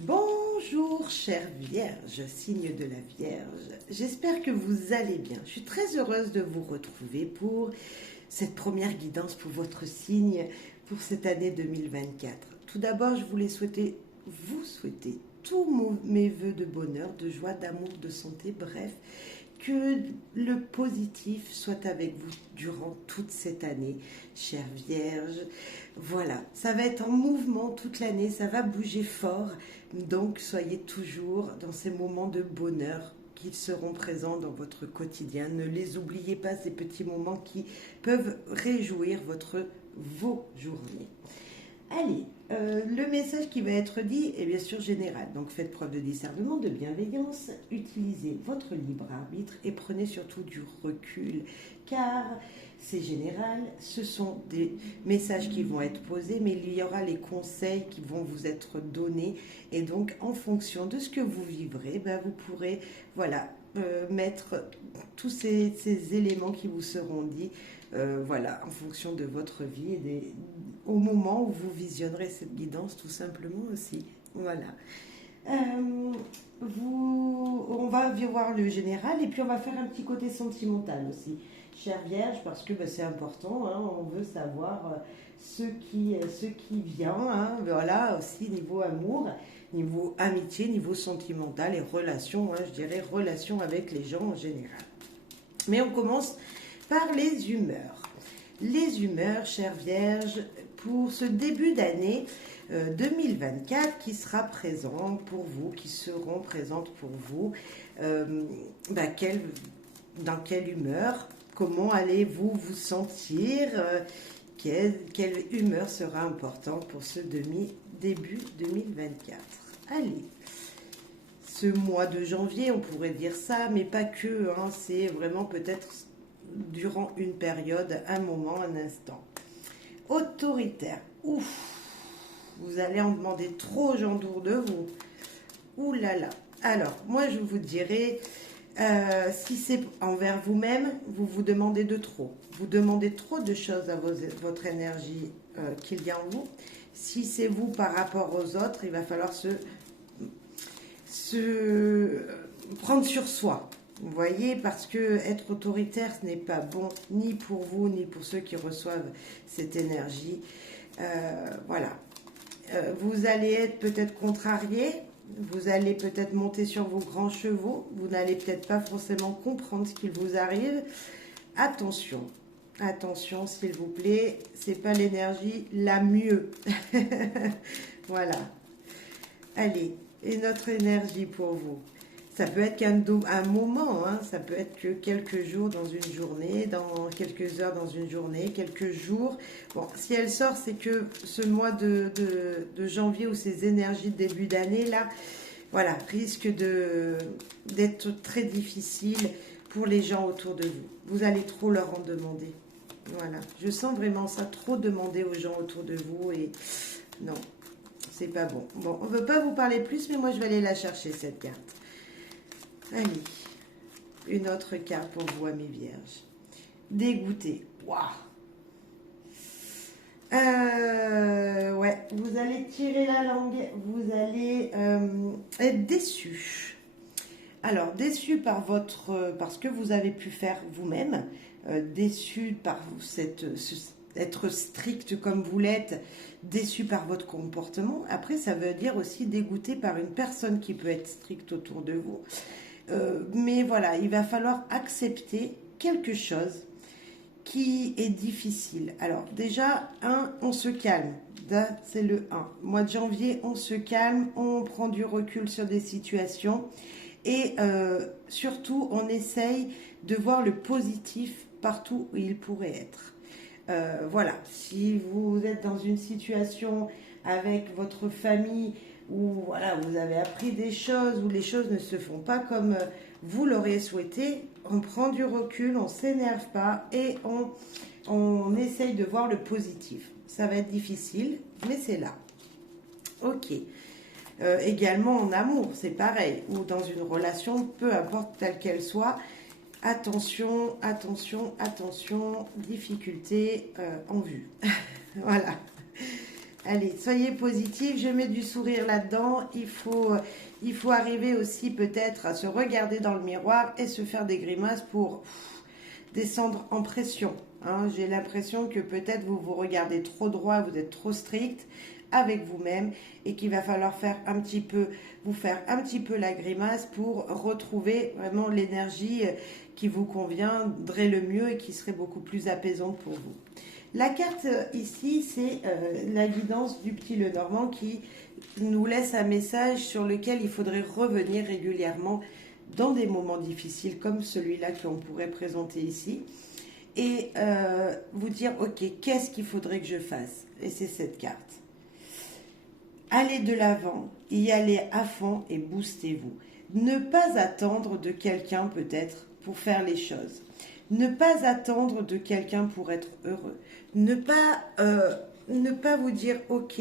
Bonjour chère Vierge, signe de la Vierge. J'espère que vous allez bien. Je suis très heureuse de vous retrouver pour cette première guidance pour votre signe pour cette année 2024. Tout d'abord, je voulais vous souhaiter tous mes voeux de bonheur, de joie, d'amour, de santé, bref, que le positif soit avec vous durant toute cette année, chère Vierge. Voilà, ça va être en mouvement toute l'année, ça va bouger fort. Donc soyez toujours dans ces moments de bonheur qu'ils seront présents dans votre quotidien. Ne les oubliez pas, ces petits moments qui peuvent réjouir vos journées. Allez, le message qui va être dit est bien sûr général. Donc faites preuve de discernement, de bienveillance, utilisez votre libre arbitre et prenez surtout du recul, car c'est général, ce sont des messages qui vont être posés, mais il y aura les conseils qui vont vous être donnés, et donc en fonction de ce que vous vivrez, ben, vous pourrez mettre tous ces éléments qui vous seront dits voilà, en fonction de votre vie et au moment où vous visionnerez cette guidance, tout simplement aussi. Voilà. On va voir le général et puis on va faire un petit côté sentimental aussi, chère Vierge, parce que c'est important, hein, on veut savoir ce qui vient, hein, voilà, aussi niveau amour, niveau amitié, niveau sentimental et relations, hein, je dirais relations avec les gens en général. Mais on commence par les humeurs. Les humeurs, chère Vierge, pour ce début d'année 2024 qui sera présent pour vous, qui seront présentes pour vous. Dans quelle humeur, comment allez-vous vous sentir, quelle humeur sera importante pour ce début 2024. Allez, ce mois de janvier, on pourrait dire ça, mais pas que, hein, c'est vraiment peut-être durant une période, un moment, un instant. Autoritaire, ouf, vous allez en demander trop aux gens autour de vous. Ouh là là. Alors, moi je vous dirais, si c'est envers vous-même, vous vous demandez de trop. Vous demandez trop de choses à votre énergie qu'il y a en vous. Si c'est vous par rapport aux autres, il va falloir se prendre sur soi. Vous voyez, parce que être autoritaire, ce n'est pas bon, ni pour vous, ni pour ceux qui reçoivent cette énergie. Voilà. Vous allez être peut-être contrarié, vous allez peut-être monter sur vos grands chevaux, vous n'allez peut-être pas forcément comprendre ce qu'il vous arrive. Attention, attention s'il vous plaît, c'est pas l'énergie la mieux. Voilà. Allez, et notre énergie pour vous. Ça peut être un moment, hein, ça peut être que quelques jours dans une journée, dans quelques heures dans une journée, quelques jours. Bon, si elle sort, c'est que ce mois de janvier ou ces énergies de début d'année, là, voilà, risque d'être très difficile pour les gens autour de vous. Vous allez trop leur en demander. Voilà, je sens vraiment ça, trop demander aux gens autour de vous et non, c'est pas bon. Bon, on ne veut pas vous parler plus, mais moi je vais aller la chercher cette carte. Allez, une autre carte pour vous, amis vierges. Dégoûté. Waouh. Ouais, vous allez tirer la langue, vous allez être déçu. Alors, déçu par ce que vous avez pu faire vous-même, déçu par être strict comme vous l'êtes, déçu par votre comportement. Après, ça veut dire aussi dégoûté par une personne qui peut être stricte autour de vous. Mais voilà, il va falloir accepter quelque chose qui est difficile. Alors déjà, on se calme. C'est le 1. Mois de janvier, on se calme, on prend du recul sur des situations et surtout, on essaye de voir le positif partout où il pourrait être. Voilà, si vous êtes dans une situation avec votre famille où voilà, vous avez appris des choses, où les choses ne se font pas comme vous l'auriez souhaité, on prend du recul, on ne s'énerve pas et on essaye de voir le positif. Ça va être difficile, mais c'est là. Ok. Également en amour, c'est pareil, ou dans une relation, peu importe telle qu'elle soit, attention, attention, attention, difficulté en vue. Voilà. Allez, soyez positifs, je mets du sourire là-dedans. Il faut arriver aussi peut-être à se regarder dans le miroir et se faire des grimaces pour descendre en pression. Hein. J'ai l'impression que peut-être vous vous regardez trop droit, vous êtes trop strict avec vous-même et qu'il va falloir vous faire un petit peu la grimace pour retrouver vraiment l'énergie qui vous conviendrait le mieux et qui serait beaucoup plus apaisante pour vous. La carte ici, c'est la guidance du petit Lenormand qui nous laisse un message sur lequel il faudrait revenir régulièrement dans des moments difficiles comme celui-là qu'on pourrait présenter ici et vous dire, ok, qu'est-ce qu'il faudrait que je fasse? Et c'est cette carte. Allez de l'avant, y allez à fond et boostez-vous. Ne pas attendre de quelqu'un peut-être pour faire les choses. Ne pas attendre de quelqu'un pour être heureux. Ne pas vous dire, ok,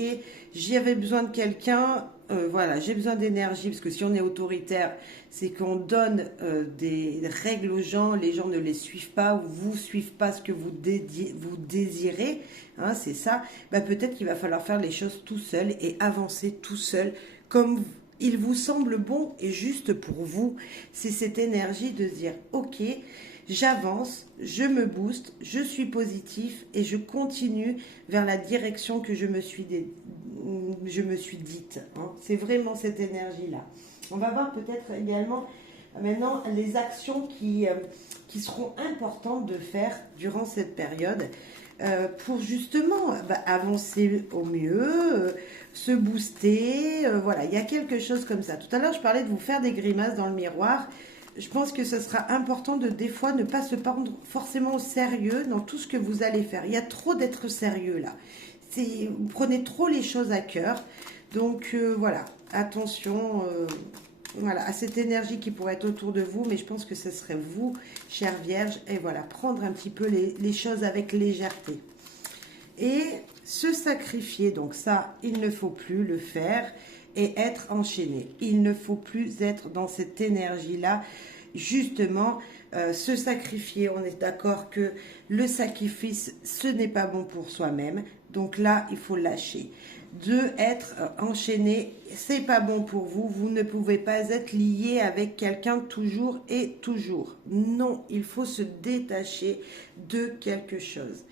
j'avais besoin de quelqu'un, voilà, j'ai besoin d'énergie, parce que si on est autoritaire, c'est qu'on donne des règles aux gens, les gens ne les suivent pas, ou vous suivent pas ce que vous désirez, hein, c'est ça, bah, peut-être qu'il va falloir faire les choses tout seul et avancer tout seul, comme il vous semble bon et juste pour vous. C'est cette énergie de dire, ok, j'avance, je me booste, je suis positif et je continue vers la direction que je me suis dite. Hein. C'est vraiment cette énergie-là. On va voir peut-être également maintenant les actions qui seront importantes de faire durant cette période pour justement avancer au mieux, se booster. Voilà, il y a quelque chose comme ça. Tout à l'heure, je parlais de vous faire des grimaces dans le miroir. Je pense que ce sera important de des fois ne pas se prendre forcément au sérieux dans tout ce que vous allez faire. Il y a trop d'être sérieux là. Vous prenez trop les choses à cœur. Donc voilà, attention voilà, à cette énergie qui pourrait être autour de vous. Mais je pense que ce serait vous, chère Vierge. Et voilà, prendre un petit peu les choses avec légèreté. Et se sacrifier, donc ça, il ne faut plus le faire. Et être enchaîné. Il ne faut plus être dans cette énergie-là. Justement, se sacrifier, on est d'accord que le sacrifice, ce n'est pas bon pour soi-même. Donc là, il faut lâcher. Être enchaîné, c'est pas bon pour vous. Vous ne pouvez pas être lié avec quelqu'un toujours et toujours. Non, il faut se détacher de quelque chose.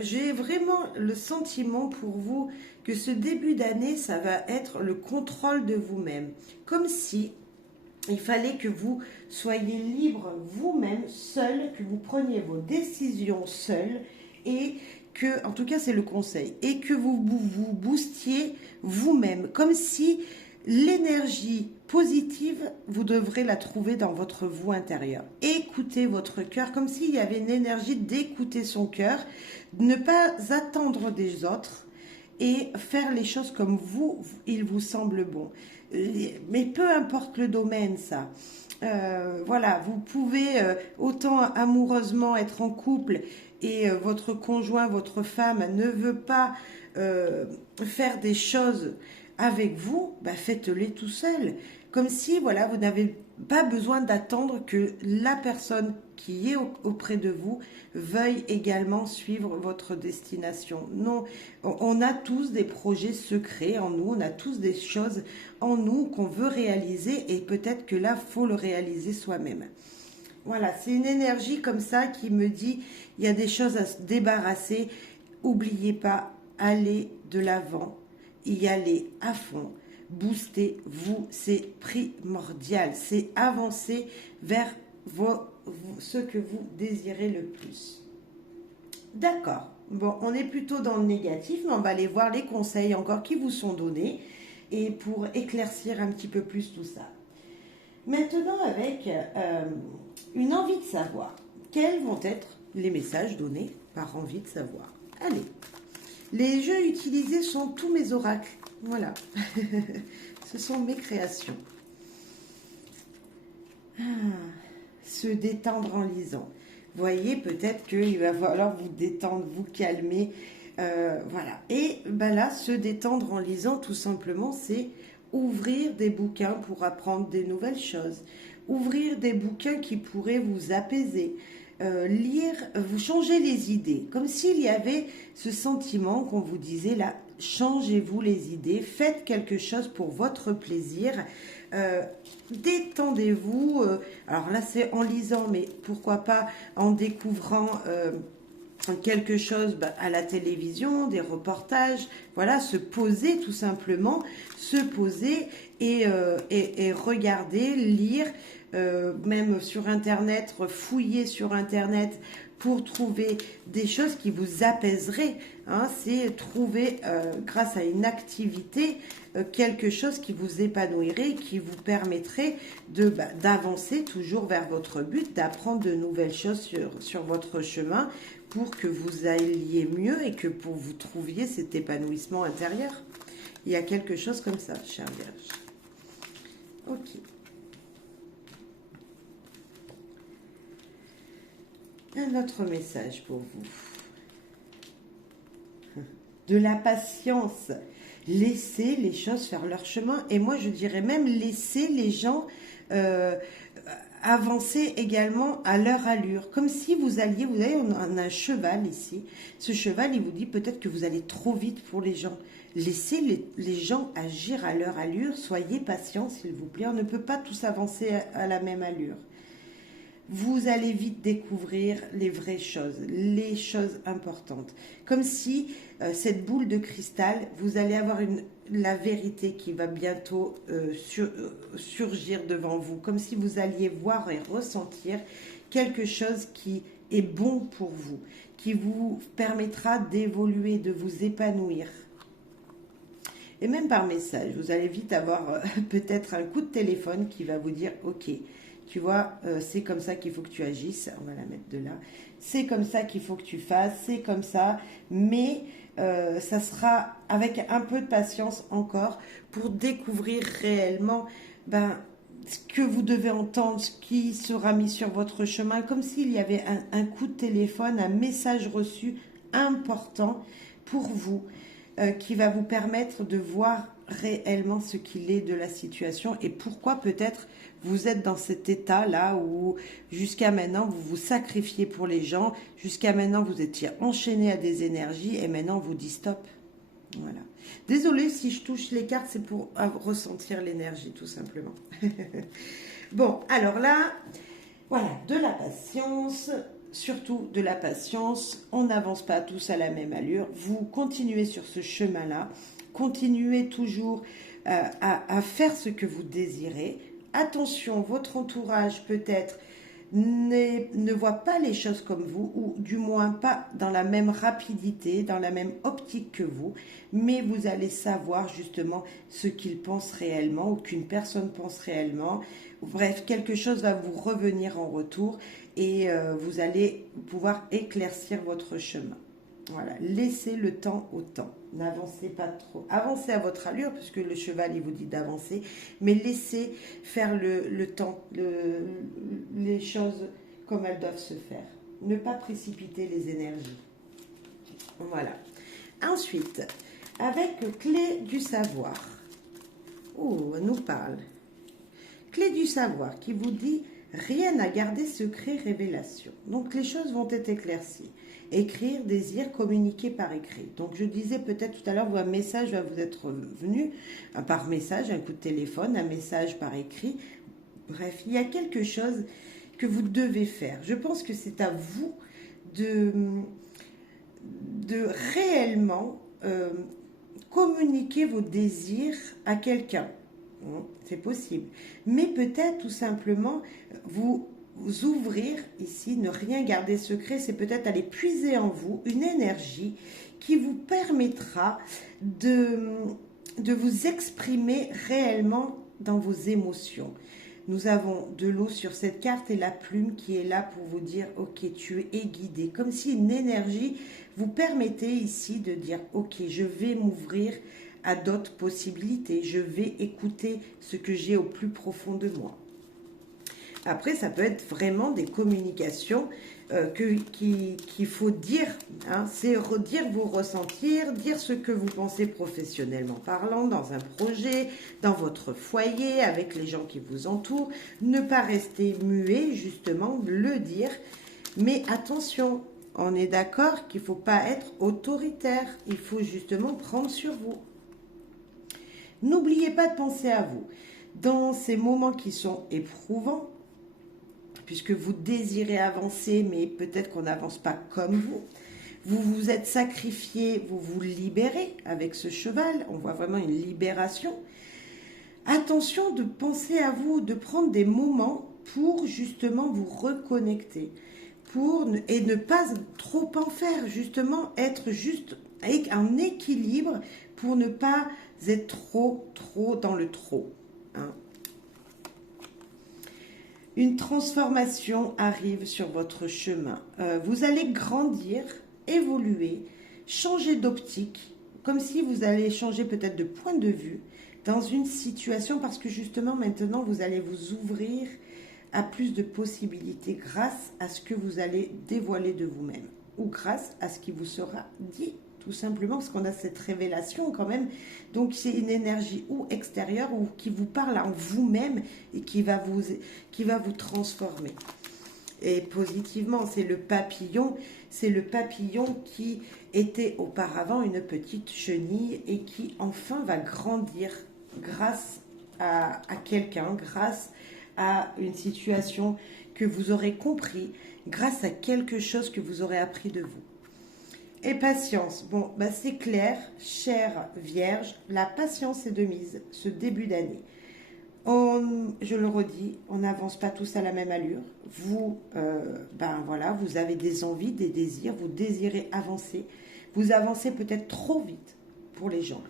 J'ai vraiment le sentiment pour vous que ce début d'année, ça va être le contrôle de vous-même. Comme si il fallait que vous soyez libre vous-même, seul, que vous preniez vos décisions seul et que, en tout cas c'est le conseil, et que vous boostiez vous-même. Comme si l'énergie positive, vous devrez la trouver dans votre vous intérieur. Écoutez votre cœur, comme s'il y avait une énergie d'écouter son cœur, ne pas attendre des autres et faire les choses comme vous, il vous semble bon. Mais peu importe le domaine, ça. Voilà, vous pouvez autant amoureusement être en couple et votre conjoint, votre femme ne veut pas faire des choses avec vous, bah faites-les tout seul. Comme si, voilà, vous n'avez pas besoin d'attendre que la personne qui est auprès de vous veuille également suivre votre destination. Non, on a tous des projets secrets en nous, on a tous des choses en nous qu'on veut réaliser et peut-être que là, il faut le réaliser soi-même. Voilà, c'est une énergie comme ça qui me dit, il y a des choses à se débarrasser. N'oubliez pas, allez de l'avant, y aller à fond. Boostez-vous, c'est primordial, c'est avancer vers ce que vous désirez le plus. D'accord, bon, on est plutôt dans le négatif, mais on va aller voir les conseils encore qui vous sont donnés et pour éclaircir un petit peu plus tout ça. Maintenant, avec une envie de savoir, quels vont être les messages donnés par envie de savoir. Allez, les jeux utilisés sont tous mes oracles. Voilà, ce sont mes créations. Se détendre en lisant. Voyez, peut-être qu'il va falloir vous détendre, vous calmer. Voilà. Et ben là, se détendre en lisant, tout simplement, c'est ouvrir des bouquins pour apprendre des nouvelles choses. Ouvrir des bouquins qui pourraient vous apaiser. Lire, vous changer les idées. Comme s'il y avait ce sentiment qu'on vous disait là, changez-vous les idées, faites quelque chose pour votre plaisir, détendez-vous. Alors là, c'est en lisant, mais pourquoi pas en découvrant quelque chose à la télévision, des reportages, voilà, se poser tout simplement, se poser et regarder, lire, même sur Internet, fouiller sur Internet pour trouver des choses qui vous apaiseraient. Hein, c'est trouver, grâce à une activité, quelque chose qui vous épanouirait, qui vous permettrait d'avancer toujours vers votre but, d'apprendre de nouvelles choses sur votre chemin pour que vous alliez mieux et que pour vous trouviez cet épanouissement intérieur. Il y a quelque chose comme ça, chère Vierge. Ok. Un autre message pour vous. De la patience. Laissez les choses faire leur chemin. Et moi, je dirais même laisser les gens avancer également à leur allure. Comme si vous alliez, vous avez un cheval ici. Ce cheval, il vous dit peut-être que vous allez trop vite pour les gens. Laissez les gens agir à leur allure. Soyez patients, s'il vous plaît. On ne peut pas tous avancer à la même allure. Vous allez vite découvrir les vraies choses, les choses importantes. Comme si cette boule de cristal, vous allez avoir la vérité qui va bientôt surgir devant vous. Comme si vous alliez voir et ressentir quelque chose qui est bon pour vous, qui vous permettra d'évoluer, de vous épanouir. Et même par message, vous allez vite avoir peut-être un coup de téléphone qui va vous dire « Ok ». Tu vois, c'est comme ça qu'il faut que tu agisses. On va la mettre de là. C'est comme ça qu'il faut que tu fasses. C'est comme ça. Mais ça sera avec un peu de patience encore pour découvrir réellement ce que vous devez entendre, ce qui sera mis sur votre chemin. Comme s'il y avait un coup de téléphone, un message reçu important pour vous qui va vous permettre de voir réellement ce qu'il est de la situation et pourquoi peut-être vous êtes dans cet état-là où jusqu'à maintenant vous vous sacrifiez pour les gens, jusqu'à maintenant vous étiez enchaîné à des énergies et maintenant on vous dit stop. Voilà. Désolée si je touche les cartes, c'est pour ressentir l'énergie tout simplement. Bon, alors là, voilà, de la patience. Surtout de la patience, on n'avance pas tous à la même allure, vous continuez sur ce chemin-là, continuez toujours à faire ce que vous désirez. Attention, votre entourage peut-être ne voit pas les choses comme vous, ou du moins pas dans la même rapidité, dans la même optique que vous, mais vous allez savoir justement ce qu'ils pensent réellement, ou qu'une personne pense réellement. Bref, quelque chose va vous revenir en retour et vous allez pouvoir éclaircir votre chemin. Voilà, laissez le temps au temps. N'avancez pas trop. Avancez à votre allure, puisque le cheval, il vous dit d'avancer, mais laissez faire le temps, les choses comme elles doivent se faire. Ne pas précipiter les énergies. Voilà. Ensuite, avec clé du savoir. Oh, on nous parle. Clé du savoir qui vous dit rien à garder secret, révélation. Donc les choses vont être éclaircies. Écrire, désir, communiquer par écrit. Donc je disais peut-être tout à l'heure, un message va vous être venu par message, un coup de téléphone, un message par écrit. Bref, il y a quelque chose que vous devez faire. Je pense que c'est à vous de réellement communiquer vos désirs à quelqu'un. C'est possible. Mais peut-être tout simplement vous ouvrir ici, ne rien garder secret, c'est peut-être aller puiser en vous une énergie qui vous permettra de vous exprimer réellement dans vos émotions. Nous avons de l'eau sur cette carte et la plume qui est là pour vous dire « Ok, tu es guidé ». Comme si une énergie vous permettait ici de dire « Ok, je vais m'ouvrir à d'autres possibilités. Je vais écouter ce que j'ai au plus profond de moi. » Après, ça peut être vraiment des communications qu'il faut dire. Hein, c'est redire vos ressentir, dire ce que vous pensez professionnellement parlant, dans un projet, dans votre foyer, avec les gens qui vous entourent. Ne pas rester muet, justement, le dire. Mais attention, On est d'accord qu'il ne faut pas être autoritaire. Il faut justement prendre sur vous. N'oubliez pas de penser à vous. Dans ces moments qui sont éprouvants, puisque vous désirez avancer, mais peut-être qu'on n'avance pas comme vous, vous vous êtes sacrifié, vous vous libérez avec ce cheval. On voit vraiment une libération. Attention de penser à vous, de prendre des moments pour justement vous reconnecter. Et ne pas trop en faire, justement être juste en équilibre pour ne pas être trop dans le trop. Hein. Une transformation arrive sur votre chemin. Vous allez grandir, évoluer, changer d'optique, comme si vous allez changer peut-être de point de vue dans une situation parce que justement maintenant vous allez vous ouvrir à plus de possibilités grâce à ce que vous allez dévoiler de vous-même ou grâce à ce qui vous sera dit, tout simplement parce qu'on a cette révélation quand même. Donc c'est une énergie ou extérieure ou qui vous parle en vous-même et qui va vous transformer. Et positivement, c'est le papillon qui était auparavant une petite chenille et qui enfin va grandir grâce à quelqu'un, grâce à une situation que vous aurez compris, grâce à quelque chose que vous aurez appris de vous. Et patience, bon, c'est clair, chère Vierge, la patience est de mise ce début d'année. Je le redis, on n'avance pas tous à la même allure. Vous, vous avez des envies, des désirs, vous désirez avancer. Vous avancez peut-être trop vite pour les gens.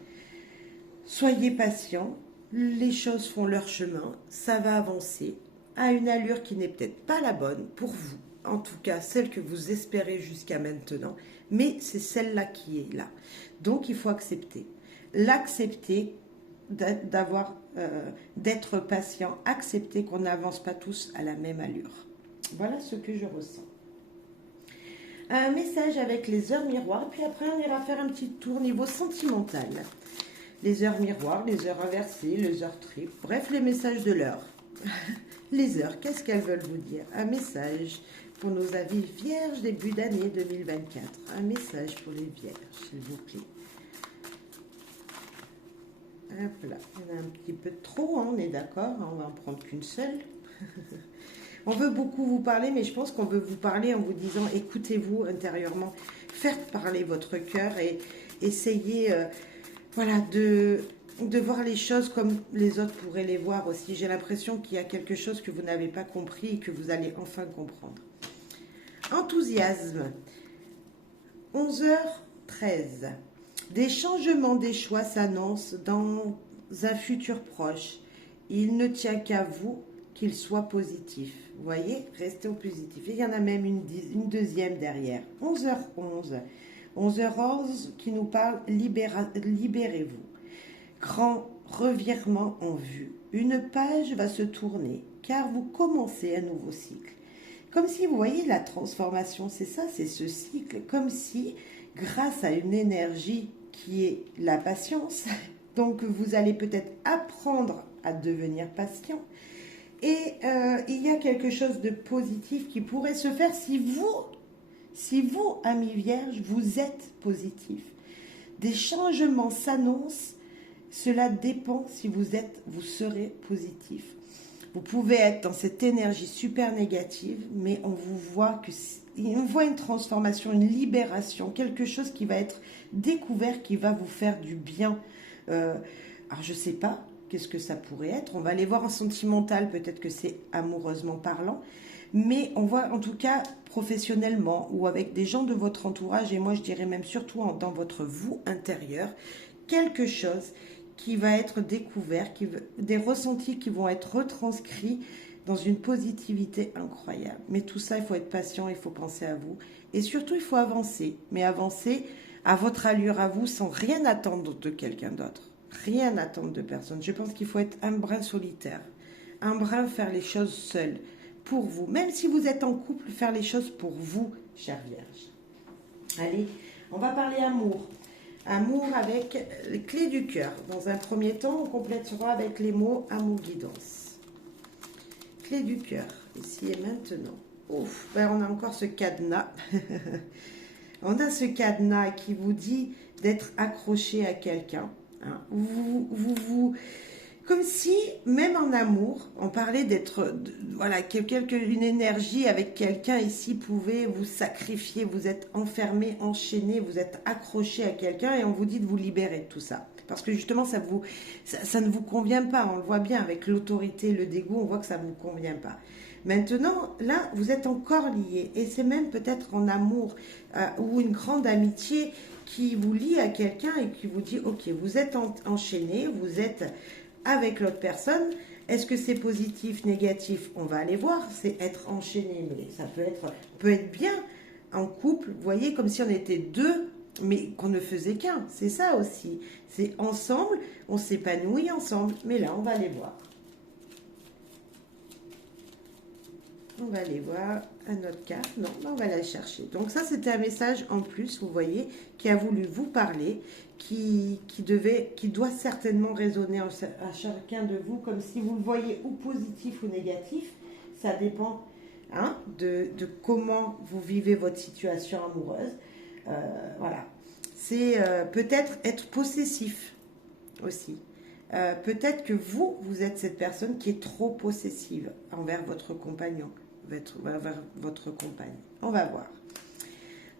Soyez patient, les choses font leur chemin, ça va avancer à une allure qui n'est peut-être pas la bonne pour vous, en tout cas celle que vous espérez jusqu'à maintenant, mais c'est celle-là qui est là. Donc il faut accepter. L'accepter d'être patient, accepter qu'on n'avance pas tous à la même allure. Voilà ce que je ressens. Un message avec les heures miroirs, puis après on ira faire un petit tour niveau sentimental. Les heures miroirs, les heures inversées, les heures triples, bref, les messages de l'heure. Les heures, qu'est-ce qu'elles veulent vous dire? Un message pour nos avis vierges début d'année 2024. Un message pour les vierges, s'il vous plaît. Hop là, il y en a un petit peu trop, hein, on est d'accord, on va en prendre qu'une seule. On veut beaucoup vous parler, mais je pense qu'on veut vous parler en vous disant écoutez-vous intérieurement, faites parler votre cœur et essayez de voir les choses comme les autres pourraient les voir aussi. J'ai l'impression qu'il y a quelque chose que vous n'avez pas compris et que vous allez enfin comprendre. Enthousiasme. 11h13. Des changements, des choix s'annoncent dans un futur proche. Il ne tient qu'à vous qu'il soit positif. Vous voyez, restez au positif. Et il y en a même une deuxième derrière. 11h11. 11h11 qui nous parle libérez-vous. Grand revirement en vue. Une page va se tourner car vous commencez un nouveau cycle. Comme si, vous voyez, la transformation, c'est ça, c'est ce cycle. Comme si, grâce à une énergie qui est la patience, donc vous allez peut-être apprendre à devenir patient. Et il y a quelque chose de positif qui pourrait se faire si vous, amis vierges, vous êtes positif. Des changements s'annoncent. Cela dépend si vous serez positif. Vous pouvez être dans cette énergie super négative, mais on voit une transformation, une libération, quelque chose qui va être découvert, qui va vous faire du bien. Alors je ne sais pas, qu'est-ce que ça pourrait être? On va aller voir en sentimental, peut-être que c'est amoureusement parlant, mais on voit en tout cas professionnellement ou avec des gens de votre entourage, et moi je dirais même surtout dans votre vous intérieur, quelque chose qui va être découvert, des ressentis qui vont être retranscrits dans une positivité incroyable. Mais tout ça, il faut être patient, il faut penser à vous. Et surtout, il faut avancer. Mais avancer à votre allure à vous, sans rien attendre de quelqu'un d'autre. Rien attendre de personne. Je pense qu'il faut être un brin solitaire. Un brin faire les choses seul. Pour vous. Même si vous êtes en couple, faire les choses pour vous, chère Vierge. Allez, on va parler amour. Amour avec les clés du cœur. Dans un premier temps, on complétera avec les mots amour guidance. Clés du cœur, ici et maintenant. Ouf, ben on a encore ce cadenas. On a ce cadenas qui vous dit d'être accroché à quelqu'un. Hein. Comme si, même en amour, on parlait d'être, voilà, une énergie avec quelqu'un ici pouvait vous sacrifier, vous êtes enfermé, enchaîné, vous êtes accroché à quelqu'un et on vous dit de vous libérer de tout ça. Parce que justement, ça ne vous convient pas, on le voit bien avec l'autorité, le dégoût, on voit que ça ne vous convient pas. Maintenant, là, vous êtes encore liés et c'est même peut-être en amour ou une grande amitié qui vous lie à quelqu'un et qui vous dit, ok, vous êtes enchaîné, vous êtes avec l'autre personne. Est-ce que c'est positif, négatif? On va aller voir. C'est être enchaîné, mais ça peut être bien en couple. Vous voyez, comme si on était deux, mais qu'on ne faisait qu'un. C'est ça aussi. C'est ensemble, on s'épanouit ensemble. Mais là, on va aller voir. On va aller voir à notre carte. Non, on va la chercher. Donc ça, c'était un message en plus, vous voyez, qui a voulu vous parler, qui doit certainement résonner à chacun de vous, comme si vous le voyez ou positif ou négatif. Ça dépend hein, de comment vous vivez votre situation amoureuse. Voilà. C'est peut-être être possessif aussi. Peut-être que vous êtes cette personne qui est trop possessive envers votre compagnon, envers votre compagne. On va voir.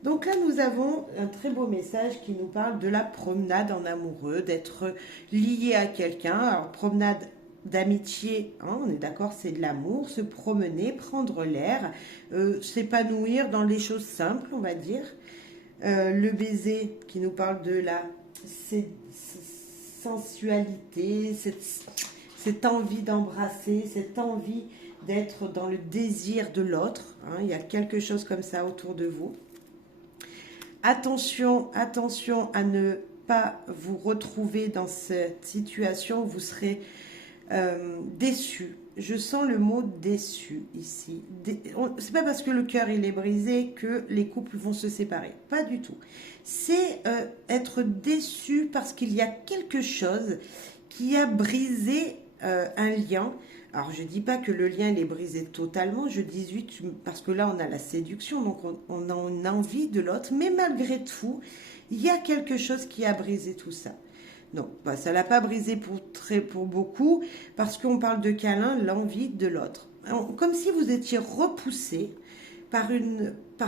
Donc là, nous avons un très beau message qui nous parle de la promenade en amoureux, d'être lié à quelqu'un. Alors, promenade d'amitié, hein, on est d'accord, c'est de l'amour, se promener, prendre l'air, s'épanouir dans les choses simples, on va dire. Le baiser qui nous parle de la sensualité, cette envie d'embrasser, cette envie d'être dans le désir de l'autre. Hein, il y a quelque chose comme ça autour de vous. Attention, attention à ne pas vous retrouver dans cette situation où vous serez déçu. Je sens le mot déçu ici. C'est pas parce que le cœur il est brisé que les couples vont se séparer. Pas du tout. C'est être déçu parce qu'il y a quelque chose qui a brisé un lien. Alors je dis pas que le lien il est brisé totalement, je dis juste parce que là on a la séduction, donc on a envie de l'autre, mais malgré tout, il y a quelque chose qui a brisé tout ça. Non, bah, ça l'a pas brisé pour beaucoup, parce qu'on parle de câlin, l'envie de l'autre. Comme si vous étiez repoussé par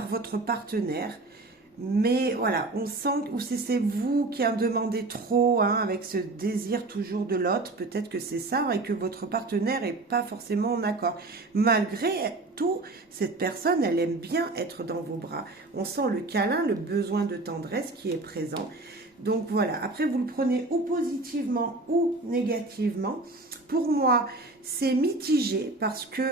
votre partenaire. Mais voilà, on sent que c'est vous qui en demandez trop, hein, avec ce désir toujours de l'autre. Peut-être que c'est ça et que votre partenaire n'est pas forcément en accord. Malgré tout, cette personne, elle aime bien être dans vos bras. On sent le câlin, le besoin de tendresse qui est présent. Donc voilà, après vous le prenez ou positivement ou négativement. Pour moi, c'est mitigé parce que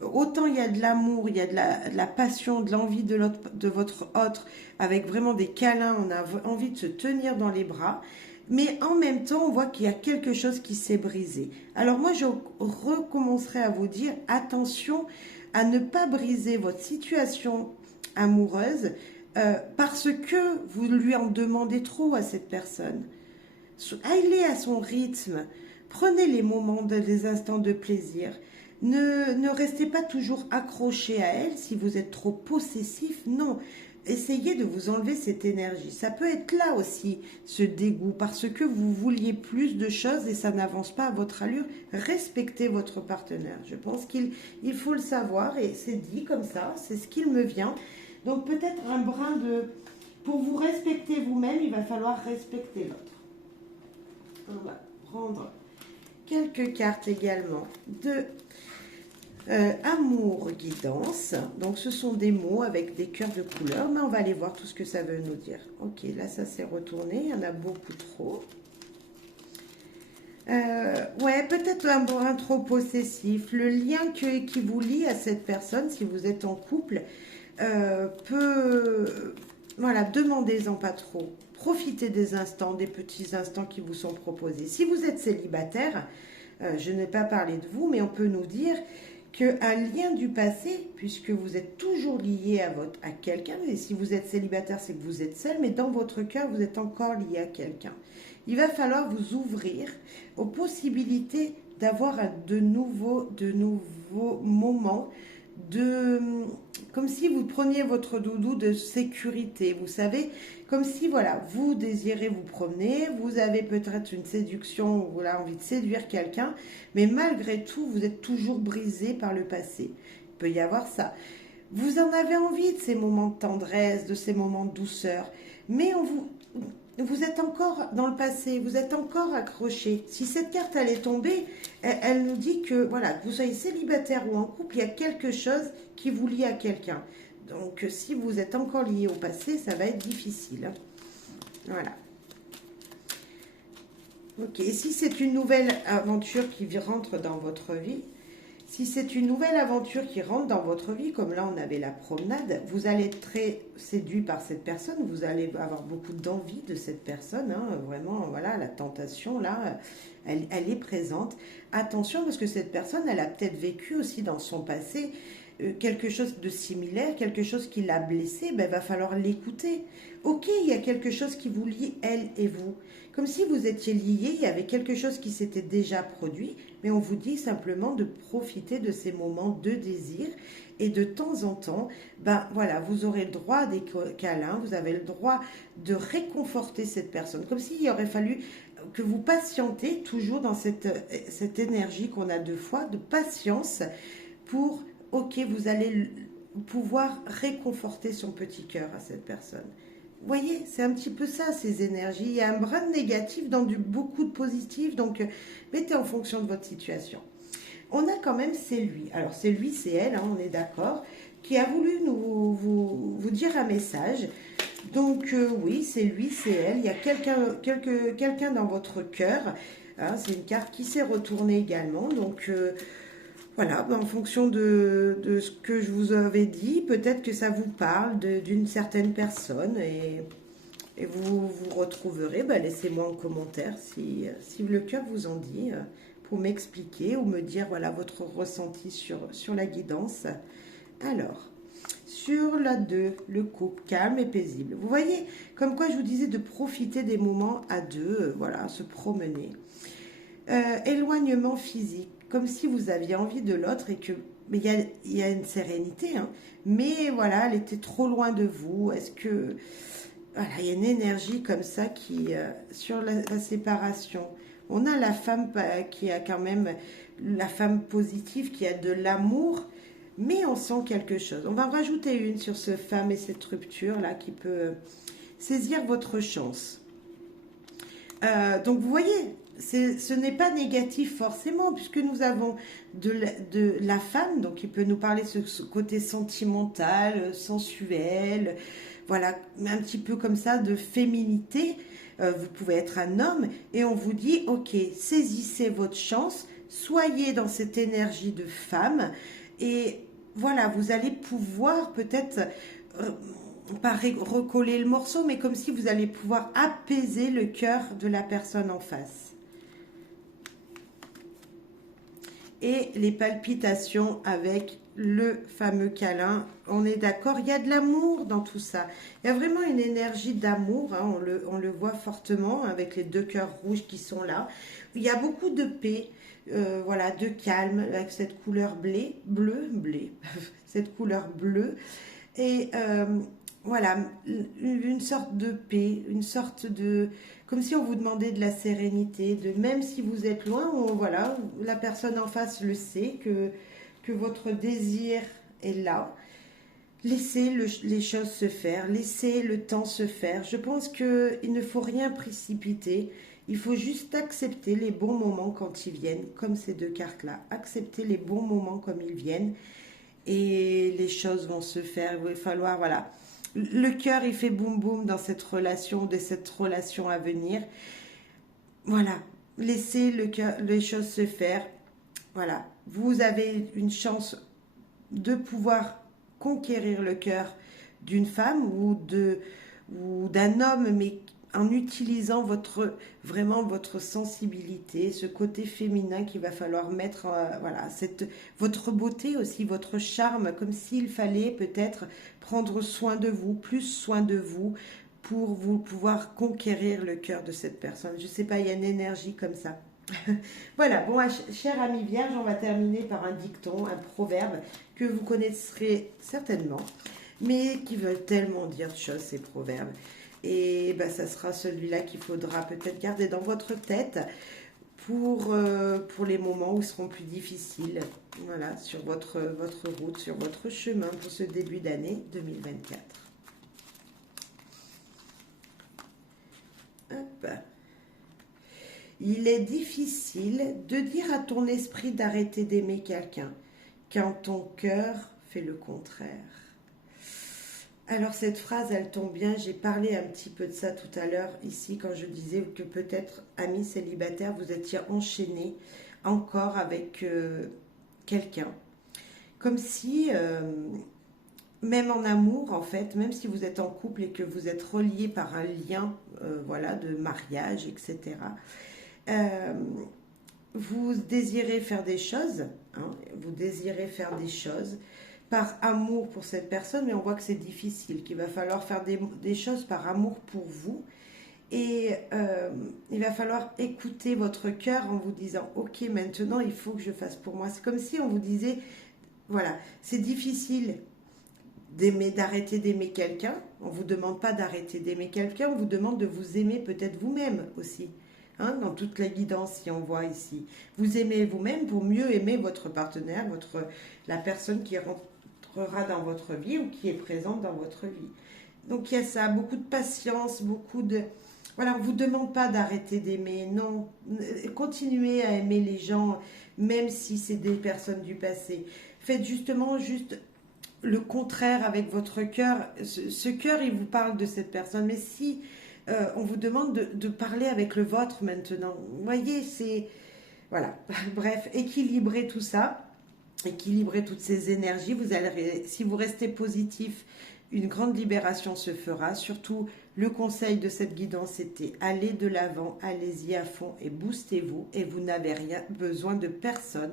autant il y a de l'amour, il y a de la passion, de l'envie de votre autre, avec vraiment des câlins, on a envie de se tenir dans les bras. Mais en même temps, on voit qu'il y a quelque chose qui s'est brisé. Alors moi, je recommencerai à vous dire, attention à ne pas briser votre situation amoureuse parce que vous lui en demandez trop à cette personne. Allez à son rythme. Prenez les moments, les instants de plaisir. Ne restez pas toujours accroché à elle si vous êtes trop possessif. Non, essayez de vous enlever cette énergie. Ça peut être là aussi, ce dégoût, parce que vous vouliez plus de choses et ça n'avance pas à votre allure. Respectez votre partenaire. Je pense qu'il faut le savoir et c'est dit comme ça, c'est ce qu'il me vient. Donc peut-être un brin de... Pour vous respecter vous-même, il va falloir respecter l'autre. On va prendre quelques cartes également de amour guidance. Donc ce sont des mots avec des cœurs de couleur, mais on va aller voir tout ce que ça veut nous dire. Ok, là ça s'est retourné, il y en a beaucoup trop. Ouais, peut-être un brin trop possessif. Le lien qui vous lie à cette personne, si vous êtes en couple, voilà, demandez-en pas trop. Profitez des instants, des petits instants qui vous sont proposés. Si vous êtes célibataire, je n'ai pas parlé de vous, mais on peut nous dire qu'un lien du passé, puisque vous êtes toujours lié à quelqu'un, et si vous êtes célibataire, c'est que vous êtes seul, mais dans votre cœur, vous êtes encore lié à quelqu'un. Il va falloir vous ouvrir aux possibilités d'avoir de nouveaux moments comme si vous preniez votre doudou de sécurité, vous savez, comme si, voilà, vous désirez vous promener, vous avez peut-être une séduction, vous avez envie de séduire quelqu'un, mais malgré tout, vous êtes toujours brisé par le passé. Il peut y avoir ça. Vous en avez envie de ces moments de tendresse, de ces moments de douceur, mais vous êtes encore dans le passé, vous êtes encore accroché. Si cette carte allait tomber, elle nous dit que, voilà, que vous soyez célibataire ou en couple, il y a quelque chose qui vous lie à quelqu'un. Donc, si vous êtes encore lié au passé, ça va être difficile, hein. Voilà. Ok, et si c'est une nouvelle aventure qui rentre dans votre vie, si c'est une nouvelle aventure qui rentre dans votre vie, comme là on avait la promenade, vous allez être très séduit par cette personne, vous allez avoir beaucoup d'envie de cette personne, hein, vraiment, voilà, la tentation là, elle est présente. Attention parce que cette personne, elle a peut-être vécu aussi dans son passé quelque chose de similaire, quelque chose qui l'a blessé, ben, va falloir l'écouter. Ok, il y a quelque chose qui vous lie, elle et vous. Comme si vous étiez liés, il y avait quelque chose qui s'était déjà produit, mais on vous dit simplement de profiter de ces moments de désir et de temps en temps, ben voilà, vous aurez le droit à des câlins, vous avez le droit de réconforter cette personne, comme s'il aurait fallu que vous patientez toujours dans cette énergie qu'on a deux fois, de patience pour, ok, vous allez pouvoir réconforter son petit cœur à cette personne. Vous voyez, c'est un petit peu ça, ces énergies. Il y a un brin de négatif dans beaucoup de positif, donc mettez en fonction de votre situation. On a quand même c'est lui. Alors c'est lui, c'est elle, hein, on est d'accord, qui a voulu vous dire un message. Donc oui, c'est lui, c'est elle. Il y a quelqu'un dans votre cœur, hein, c'est une carte qui s'est retournée également, donc... voilà, ben, en fonction de ce que je vous avais dit, peut-être que ça vous parle d'une certaine personne et vous retrouverez, ben, laissez-moi en commentaire si le cœur vous en dit, pour m'expliquer ou me dire voilà, votre ressenti sur la guidance. Alors, sur la 2, le couple calme et paisible. Vous voyez, comme quoi je vous disais de profiter des moments à deux, voilà, se promener. Éloignement physique, comme si vous aviez envie de l'autre et que mais il y a une sérénité, hein, mais voilà, elle était trop loin de vous. Est-ce que voilà, il y a une énergie comme ça qui sur la séparation. On a la femme qui a quand même la femme positive qui a de l'amour, mais on sent quelque chose. On va en rajouter une sur ce femme et cette rupture là qui peut saisir votre chance. Donc vous voyez, ce n'est pas négatif forcément, puisque nous avons de la femme, donc il peut nous parler de ce côté sentimental, sensuel, voilà, un petit peu comme ça, de féminité. Vous pouvez être un homme, et on vous dit, ok, saisissez votre chance, soyez dans cette énergie de femme, et voilà, vous allez pouvoir peut-être... pas recoller le morceau, mais comme si vous allez pouvoir apaiser le cœur de la personne en face. Et les palpitations avec le fameux câlin, on est d'accord, il y a de l'amour dans tout ça. Il y a vraiment une énergie d'amour, hein, on le voit fortement avec les deux cœurs rouges qui sont là. Il y a beaucoup de paix, voilà, de calme, avec cette couleur bleu, cette couleur bleue. Et voilà, une sorte de paix, une sorte de... Comme si on vous demandait de la sérénité, de même si vous êtes loin, voilà, la personne en face le sait, que votre désir est là. Laissez les choses se faire, laissez le temps se faire. Je pense qu'il ne faut rien précipiter, il faut juste accepter les bons moments quand ils viennent, comme ces deux cartes-là. Accepter les bons moments comme ils viennent et les choses vont se faire. Il va falloir, voilà... Le cœur, il fait boum boum dans cette relation, de cette relation à venir. Voilà, laissez les choses se faire. Voilà, vous avez une chance de pouvoir conquérir le cœur d'une femme ou d'un homme, mais en utilisant vraiment votre sensibilité, ce côté féminin qu'il va falloir mettre, voilà, votre beauté aussi, votre charme, comme s'il fallait peut-être prendre soin de vous, plus soin de vous, pour vous pouvoir conquérir le cœur de cette personne. Je ne sais pas, il y a une énergie comme ça. Voilà, bon, cher ami Vierge, on va terminer par un dicton, un proverbe que vous connaîtrez certainement, mais qui veulent tellement dire de choses, ces proverbes. Et ben, ça sera celui-là qu'il faudra peut-être garder dans votre tête pour les moments où seront plus difficiles, voilà, sur votre route, sur votre chemin pour ce début d'année 2024. Hop. Il est difficile de dire à ton esprit d'arrêter d'aimer quelqu'un quand ton cœur fait le contraire. Alors cette phrase, elle tombe bien, j'ai parlé un petit peu de ça tout à l'heure ici quand je disais que peut-être, amis célibataires, vous étiez enchaînés encore avec quelqu'un. Comme si, même en amour en fait, même si vous êtes en couple et que vous êtes reliés par un lien voilà, de mariage, etc., euh, vous désirez faire des choses, hein, vous désirez faire des choses par amour pour cette personne, mais on voit que c'est difficile, qu'il va falloir faire des choses par amour pour vous. Et il va falloir écouter votre cœur en vous disant, ok, maintenant il faut que je fasse pour moi. C'est comme si on vous disait, voilà, c'est difficile d'arrêter d'aimer quelqu'un. On ne vous demande pas d'arrêter d'aimer quelqu'un, on vous demande de vous aimer peut-être vous-même aussi. Hein, dans toute la guidance, si on voit ici. Vous aimez vous-même pour mieux aimer votre partenaire, la personne qui rentrera dans votre vie ou qui est présente dans votre vie. Donc il y a ça, beaucoup de patience, beaucoup de... Voilà, on ne vous demande pas d'arrêter d'aimer, non. Continuez à aimer les gens, même si c'est des personnes du passé. Faites justement juste le contraire avec votre cœur. Ce cœur, il vous parle de cette personne, mais si on vous demande de parler avec le vôtre maintenant, vous voyez, c'est... Voilà, bref, équilibrez tout ça, équilibrez toutes ces énergies. Vous allez, si vous restez positif, une grande libération se fera. Surtout, le conseil de cette guidance était allez de l'avant, allez-y à fond et boostez-vous. Et vous n'avez rien besoin de personne.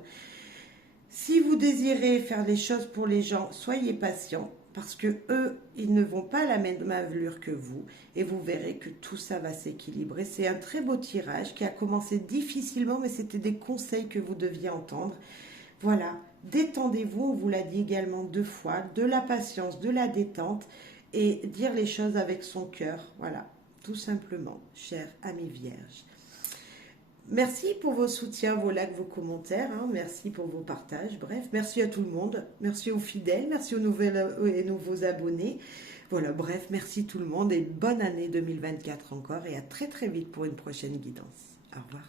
Si vous désirez faire les choses pour les gens, soyez patient parce que eux, ils ne vont pas à la même allure que vous et vous verrez que tout ça va s'équilibrer. C'est un très beau tirage qui a commencé difficilement, mais c'était des conseils que vous deviez entendre. Voilà, détendez-vous, on vous l'a dit également 2 fois, de la patience, de la détente et dire les choses avec son cœur. Voilà, tout simplement, cher ami vierge. Merci pour vos soutiens, vos likes, vos commentaires. Hein. Merci pour vos partages. Bref, merci à tout le monde. Merci aux fidèles. Merci aux nouveaux abonnés. Voilà, bref, merci tout le monde et bonne année 2024 encore et à très très vite pour une prochaine guidance. Au revoir.